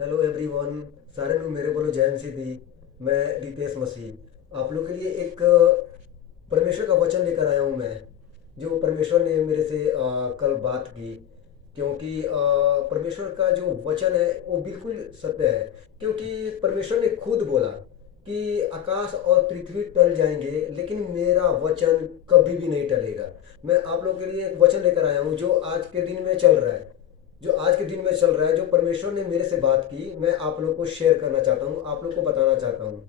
Hello everyone. सारे ਨੂੰ मेरे बोलो जैन सी दी। मैं दीपेश मसीह आप लोग के लिए एक परमेश्वर का वचन लेकर आया हूँ मैं। जो परमेश्वर ने मेरे से कल बात की, क्योंकि परमेश्वर का जो वचन है वो बिल्कुल सत्य है। क्योंकि परमेश्वर ने खुद बोला कि आकाश और पृथ्वी टल जाएंगे लेकिन मेरा वचन कभी भी नहीं टलेगा। मैं आप लोगों के लिए एक वचन लेकर आया हूँ जो आज के दिन में चल रहा है। जो आज के दिन में चल रहा है, जो परमेश्वर ने मेरे से बात की, मैं आप लोग को शेयर करना चाहता हूँ, आप लोग को बताना चाहता हूँ।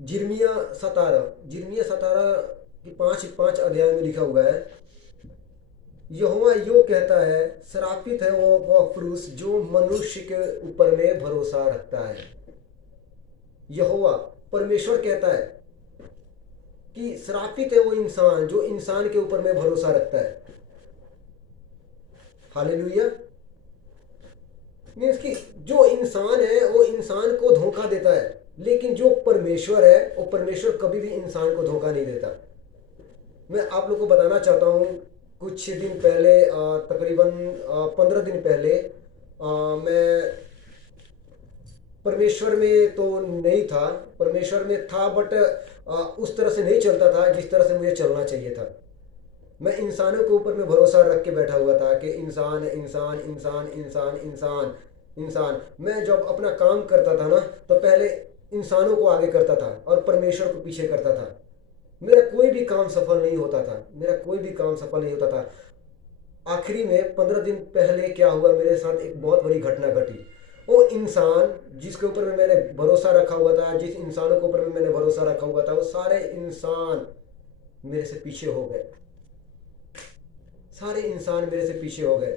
जिर्मिया 17 की पाँच पाँच अध्याय में लिखा हुआ है। यहोवा यो कहता है, श्रापित है वह पुरुष जो मनुष्य के ऊपर में भरोसा रखता है। यहोवा परमेश्वर कहता है कि श्रापित है वो इंसान जो इंसान के ऊपर में भरोसा रखता है। हालेलुया। मीन्स कि जो इंसान है वो इंसान को धोखा देता है, लेकिन जो परमेश्वर है वो परमेश्वर कभी भी इंसान को धोखा नहीं देता। मैं आप लोग को बताना चाहता हूँ, कुछ दिन पहले तकरीबन 15 दिन पहले मैं परमेश्वर में तो नहीं था। परमेश्वर में था बट उस तरह से नहीं चलता था जिस तरह से मुझे चलना चाहिए था। मैं इंसानों के ऊपर में भरोसा रख के बैठा हुआ था कि इंसान इंसान इंसान इंसान इंसान इंसान। मैं जब अपना काम करता था ना, तो पहले इंसानों को आगे करता था और परमेश्वर को पीछे करता था। मेरा कोई भी काम सफल नहीं होता था, मेरा कोई भी काम सफल नहीं होता था। आखिरी में 15 दिन पहले क्या हुआ, मेरे साथ एक बहुत बड़ी घटना घटी। वो इंसान जिसके ऊपर में मैंने भरोसा रखा हुआ था, जिस इंसानों के ऊपर में मैंने भरोसा रखा हुआ था, वो सारे इंसान मेरे से पीछे हो गए। सारे इंसान मेरे से पीछे हो गए।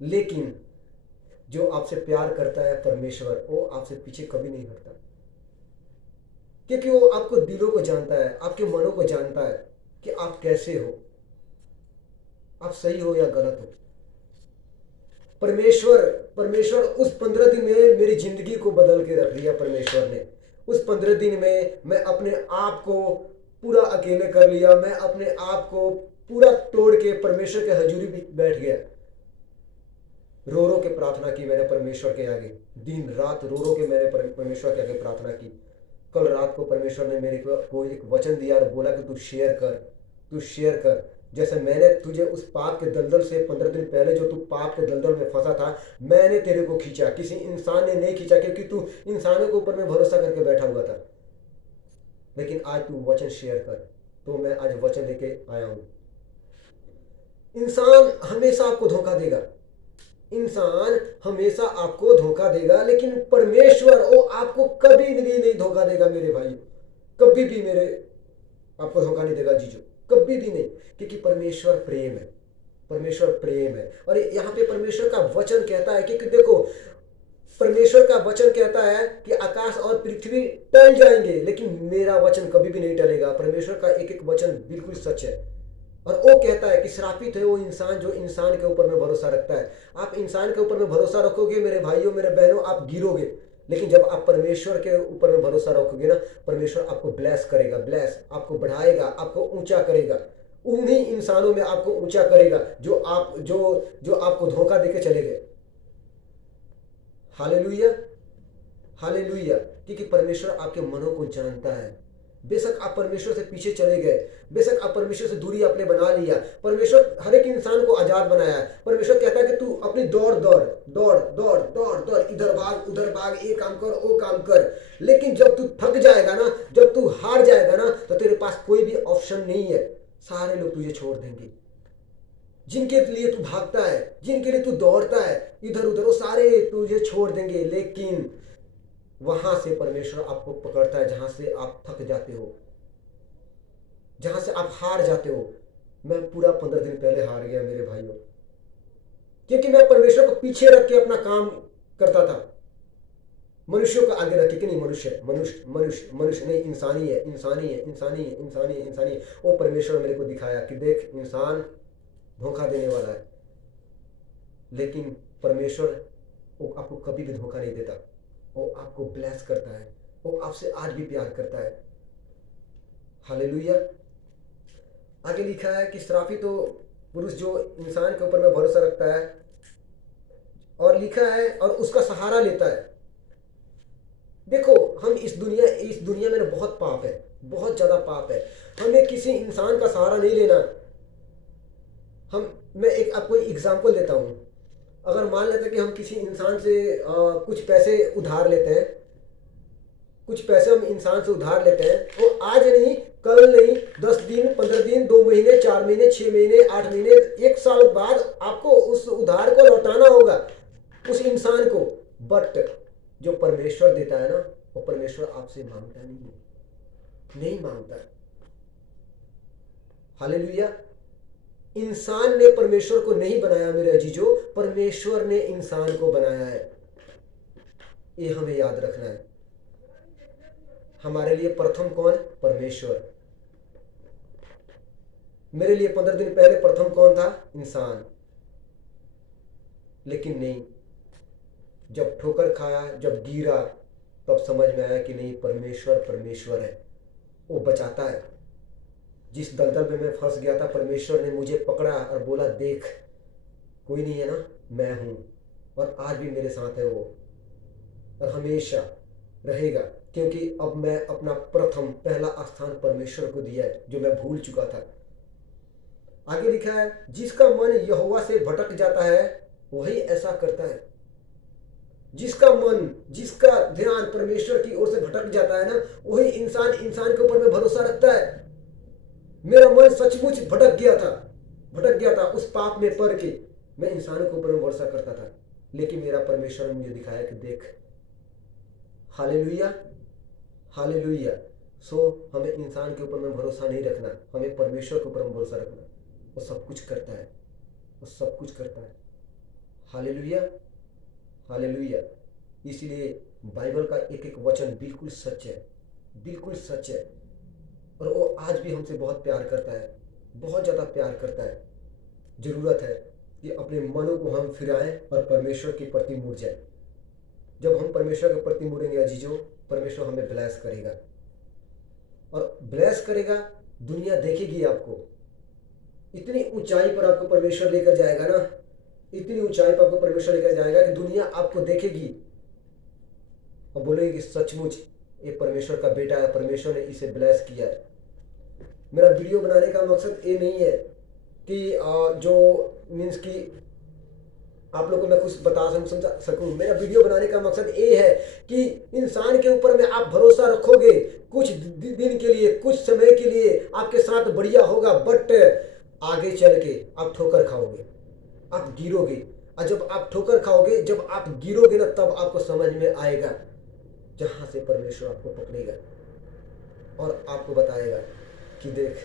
लेकिन जो आपसे प्यार करता है परमेश्वर, वो आपसे पीछे कभी नहीं हटता। क्योंकि वो आपको दिलों को जानता है, आपके मनों को जानता है कि आप कैसे हो, आप सही हो या गलत हो। परमेश्वर परमेश्वर उस 15 दिन में मेरी जिंदगी को बदल के रख दिया। परमेश्वर ने उस 15 दिन में मैं अपने आप को पूरा अकेले कर लिया। मैं अपने आप को पूरा तोड़ के परमेश्वर के हजूरी में बैठ गया। रो रो के प्रार्थना की मैंने परमेश्वर के आगे। दिन रात रो रो के मैंने परमेश्वर के आगे प्रार्थना की। कल रात को परमेश्वर ने मेरे को एक वचन दिया और बोला कि तू शेयर कर, तू शेयर कर। जैसे मैंने तुझे उस पाप के दलदल से 15 दिन पहले जो तू पाप के दलदल में फंसा था, मैंने तेरे को खींचा, किसी इंसान ने नहीं खींचा, क्योंकि तू इंसानों के ऊपर में भरोसा करके बैठा हुआ था। लेकिन आज तू वचन शेयर कर, तो मैं आज वचन लेके आया हूं। इंसान हमेशा आपको धोखा देगा, इंसान हमेशा आपको धोखा देगा, लेकिन परमेश्वर वो आपको कभी भी नहीं धोखा देगा मेरे भाई। कभी भी मेरे आपको धोखा नहीं देगा जीजू, कभी भी नहीं। क्योंकि परमेश्वर प्रेम है, परमेश्वर प्रेम है। और यहाँ पे परमेश्वर का वचन कहता है, क्योंकि देखो परमेश्वर का वचन कहता है कि आकाश और पृथ्वी टल जाएंगे लेकिन मेरा वचन कभी भी नहीं टलेगा। परमेश्वर का एक एक वचन बिल्कुल सच है। और वो कहता है कि श्रापित है वो इंसान जो इंसान के ऊपर में भरोसा रखता है। आप इंसान के ऊपर में भरोसा रखोगे मेरे भाइयों मेरे बहनों, आप गिरोगे। लेकिन जब आप परमेश्वर के ऊपर में भरोसा रखोगे ना, परमेश्वर आपको ब्लेस करेगा, ब्लेस आपको बढ़ाएगा, आपको ऊंचा करेगा। उन्हीं इंसानों में आपको ऊंचा करेगा जो आपको धोखा देके चले गए। Hallelujah, hallelujah. क्योंकि परमेश्वर आपके मनों को जानता है। बेशक आप परमेश्वर से पीछे चले गए, बेशक आप परमेश्वर से दूरी आपने बना लिया, परमेश्वर हर एक इंसान को आजाद बनाया है। परमेश्वर कहता है कि तू अपनी दौड़ दौड़ दौड़ दौड़ दौड़ दौड़, इधर भाग उधर भाग, ये काम कर वो काम कर। लेकिन जब तू थक जाएगा ना, जब तू हार जाएगा ना, तो तेरे पास कोई भी ऑप्शन नहीं है। सारे लोग तुझे छोड़ देंगे। जिनके लिए तू भागता है, जिनके लिए तू दौड़ता है इधर उधर, वो सारे तुझे छोड़ देंगे। लेकिन वहां से परमेश्वर आपको पकड़ता है जहां से आप थक जाते हो, जहां से आप हार जाते हो। मैं पूरा 15 दिन पहले हार गया मेरे भाइयों, क्योंकि मैं परमेश्वर को पीछे रख के अपना काम करता था। मनुष्यों को आगे रखे कि नहीं, मनुष्य मनुष्य मनुष्य मनुष्य नहीं, इंसानी है इंसानी है इंसानी है इंसानी है इंसानी है। वो परमेश्वर मेरे को दिखाया कि देख इंसान धोखा देने वाला है, लेकिन परमेश्वर वो आपको कभी भी धोखा नहीं देता। वो आपको ब्लेस करता है, वो आपसे आज भी प्यार करता है। हालेलुया। आगे लिखा है कि श्रापित हो पुरुष जो इंसान के ऊपर में भरोसा रखता है और लिखा है और उसका सहारा लेता है। देखो, हम इस दुनिया में ना बहुत पाप है, बहुत ज़्यादा पाप है। हमें किसी इंसान का सहारा नहीं लेना। मैं एक आपको एग्जांपल देता हूँ। अगर मान लेते हैं कि हम किसी इंसान से कुछ पैसे उधार लेते हैं, कुछ पैसे हम इंसान से उधार लेते हैं, वो आज नहीं, कल नहीं, 10 दिन, 15 दिन, 2 महीने, 4 महीने, 6 महीने, 8 महीने, 1 साल बाद आपको उस उधार को लौटाना होगा, उस इंसान को। बट जो परमेश्वर देता है ना, वो परमेश्वर आपसे मांगता नहीं मांगता। हालेलुया। इंसान ने परमेश्वर को नहीं बनाया मेरे अजीजों, परमेश्वर ने इंसान को बनाया है। ये हमें याद रखना है। हमारे लिए प्रथम कौन? परमेश्वर। मेरे लिए 15 दिन पहले प्रथम कौन था? इंसान। लेकिन नहीं, जब ठोकर खाया, जब गिरा, तब समझ में आया कि नहीं, परमेश्वर है, वो बचाता है। जिस दलदल में मैं फंस गया था, परमेश्वर ने मुझे पकड़ा और बोला, देख, कोई नहीं है ना, मैं हूं। और आज भी मेरे साथ है वो, और हमेशा रहेगा, क्योंकि अब मैं अपना पहला स्थान परमेश्वर को दिया है, जो मैं भूल चुका था। आगे लिखा है, जिसका मन यहोवा से भटक जाता है वही ऐसा करता है। जिसका ध्यान परमेश्वर की ओर से भटक जाता है ना, वही इंसान के ऊपर में भरोसा रखता है। मेरा मन सचमुच भटक गया था उस पाप में पड़ के। मैं इंसानों के ऊपर में भरोसा करता था, लेकिन मेरा परमेश्वर ने मुझे दिखाया कि देख, हालेलुया, हालेलुया। सो हमें इंसान के ऊपर में भरोसा नहीं रखना, हमें परमेश्वर के ऊपर में भरोसा रखना। वो सब कुछ करता है। Hallelujah, hallelujah. इसलिए बाइबल का एक एक वचन बिल्कुल सच है। और वो आज भी हमसे बहुत प्यार करता है, बहुत ज़्यादा प्यार करता है। ज़रूरत है कि अपने मनों को हम फिराएं और परमेश्वर के प्रति मुड़ जाए। जब हम परमेश्वर के प्रति मुड़ेंगे अजीजों, परमेश्वर हमें ब्लेस करेगा, और ब्लेस करेगा। दुनिया देखेगी आपको, इतनी ऊंचाई पर आपको परमेश्वर लेकर जाएगा ना, इतनी ऊंचाई पर आपको परमेश्वर लेकर जाएगा कि दुनिया आपको देखेगी और बोलेगी कि सचमुच ये परमेश्वर का बेटा है, परमेश्वर ने इसे ब्लेस किया है। मेरा वीडियो बनाने का मकसद ये नहीं है कि जो मीन्स कि आप लोगों को मैं कुछ बता समझा सकूं। मेरा वीडियो बनाने का मकसद ये है कि इंसान के ऊपर में आप भरोसा रखोगे, कुछ दिन के लिए, कुछ समय के लिए आपके साथ बढ़िया होगा, बट आगे चल के आप ठोकर खाओगे, आप गिरोगे। और जब आप ठोकर खाओगे, जब आप गिरोगे ना, तब आपको समझ में आएगा, जहां से परमेश्वर आपको पकड़ेगा और आपको बताएगा कि देख,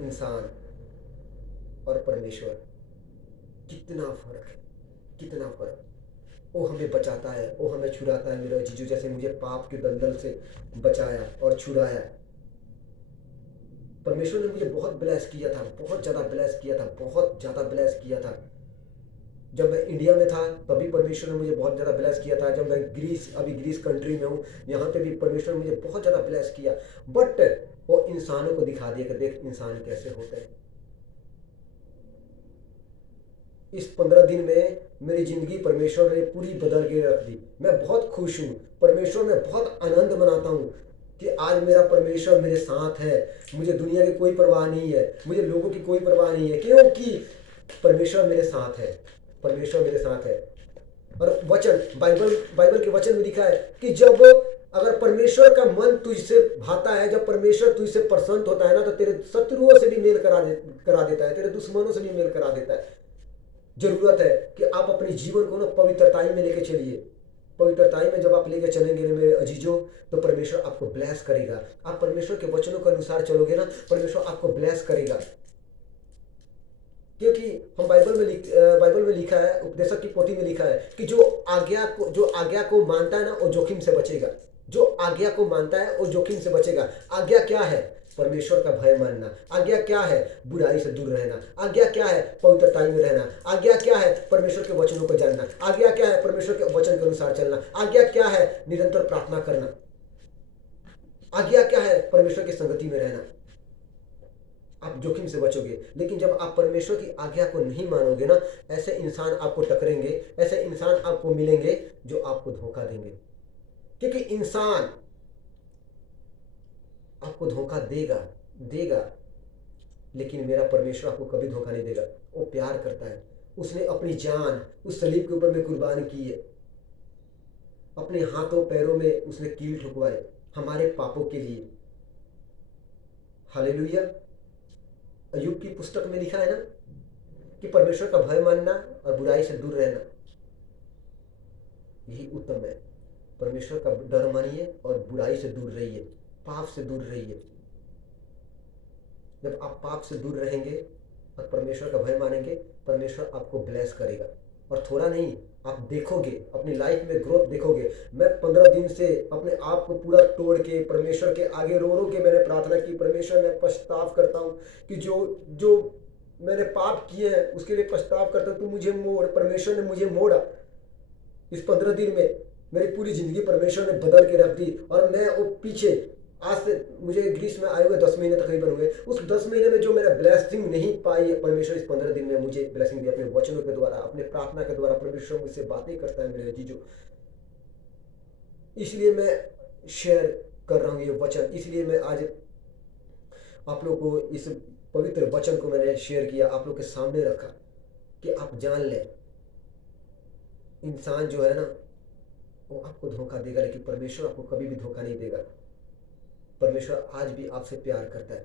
इंसान और परमेश्वर कितना फर्क। वो हमें बचाता है, वो हमें छुड़ाता है। मेरा जीजू जैसे मुझे पाप के दलदल से बचाया और छुड़ाया। परमेश्वर ने मुझे बहुत ब्लेस किया था, बहुत ज़्यादा ब्लेस किया था। जब मैं इंडिया में था तभी परमेश्वर ने मुझे बहुत ज़्यादा ब्लेस किया था। जब मैं ग्रीस कंट्री में हूँ, यहाँ पे भी परमेश्वर ने मुझे बहुत ज़्यादा ब्लेस किया। बट वो इंसानों को दिखा दिया कि देख, इंसान कैसे होते हैं। इस 15 दिन में मेरी ज़िंदगी परमेश्वर ने पूरी बदल के रख दी। मैं बहुत खुश हूँ, परमेश्वर में बहुत आनंद मनाता हूँ कि आज मेरा परमेश्वर मेरे साथ है। मुझे दुनिया की कोई परवाह नहीं है, मुझे लोगों की कोई परवाह नहीं है, क्योंकि परमेश्वर मेरे साथ है। और वचन, बाइबल के वचन में लिखा है कि जब अगर परमेश्वर का मन तुझसे भाता है, जब परमेश्वर तुझसे प्रसन्न होता है ना, तो तेरे शत्रुओं से भी मेल करा देता है, तेरे दुश्मनों से भी मेल करा देता है। जरूरत है कि आप अपने जीवन को ना पवित्रताई में लेके चलिए। पवित्रताई में जब आप लेके चलेंगे मेरे अजीजों, तो परमेश्वर आपको ब्लेस करेगा। आप परमेश्वर के वचनों के अनुसार चलोगे ना, परमेश्वर आपको ब्लेस करेगा। क्योंकि हम बाइबल में लिखा है, उपदेशक की पोथी में लिखा है कि जो आज्ञा को मानता है ना, वो जोखिम से बचेगा। जो आज्ञा को मानता है वो जोखिम से बचेगा। आज्ञा क्या है? परमेश्वर का भय मानना। आज्ञा क्या है? बुराई से दूर रहना। आज्ञा क्या है? पवित्रताई में रहना। आज्ञा क्या है? परमेश्वर के वचनों को जानना। आज्ञा क्या है? परमेश्वर के वचन के अनुसार चलना। आज्ञा क्या है? निरंतर प्रार्थना करना। आज्ञा क्या है? परमेश्वर की संगति में रहना। आप जोखिम से बचोगे। लेकिन जब आप परमेश्वर की आज्ञा को नहीं मानोगे ना, ऐसे इंसान आपको टकरेंगे, ऐसे इंसान आपको मिलेंगे जो आपको धोखा देंगे। क्योंकि इंसान आपको धोखा देगा देगा, लेकिन मेरा परमेश्वर आपको कभी धोखा नहीं देगा। वो प्यार करता है। उसने अपनी जान उस सलीब के ऊपर में कुर्बान की है। अपने हाथों पैरों में उसने कील ठुकवाए हमारे पापों के लिए। हालेलुया। अय्यूब की पुस्तक में लिखा है ना कि परमेश्वर का भय मानना और बुराई से दूर रहना, यही उत्तम है। परमेश्वर का डर मानिए और बुराई से दूर रहिए, पाप से दूर रहिए। जब आप पाप से दूर रहेंगे और परमेश्वर का भय मानेंगे, परमेश्वर आपको ब्लेस करेगा। और थोड़ा नहीं, आप देखोगे, अपनी लाइफ में ग्रोथ देखोगे। मैं 15 दिन से अपने आप को पूरा तोड़ के परमेश्वर के आगे रो रो के मैंने प्रार्थना की, परमेश्वर मैं पछताव करता हूँ कि जो जो मैंने पाप किए हैं उसके लिए पछताव करता हूँ, तू मुझे मोड़। परमेश्वर ने मुझे मोड़ा। इस 15 दिन में मेरी पूरी ज़िंदगी परमेश्वर ने बदल के रख दी। और मैं वो पीछे, आज से मुझे ग्रीस में आए हुए 10 महीने तकरीबन हुए, उस 10 महीने में जो मैंने ब्लेसिंग नहीं पाई है, परमेश्वर इस 15 दिन में मुझे ब्लेसिंग दी। अपने वचनों के द्वारा, अपने प्रार्थना के द्वारा परमेश्वर मुझसे बातें करता है मेरे जीजो। इसलिए मैं शेयर कर रहा हूँ ये वचन। इसलिए मैं आज आप लोग को इस पवित्र वचन को मैंने शेयर किया, आप लोग के सामने रखा कि आप जान लें, इंसान जो है ना वो आपको धोखा देगा, लेकिन परमेश्वर आपको कभी भी धोखा नहीं देगा। परमेश्वर आज भी आपसे प्यार करता है।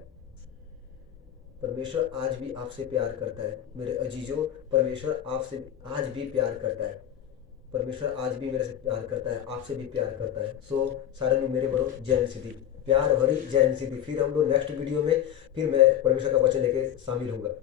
परमेश्वर आज भी आपसे प्यार करता है मेरे अजीजों। परमेश्वर आपसे आज भी प्यार करता है। परमेश्वर आज भी मेरे से प्यार करता है, आपसे भी प्यार करता है। सो सारे मेरे बड़ो जय सिद्धि, प्यार भरी जय सिद्धि। फिर हम लोग नेक्स्ट वीडियो में फिर मैं परमेश्वर का वचन लेके शामिल होऊंगा।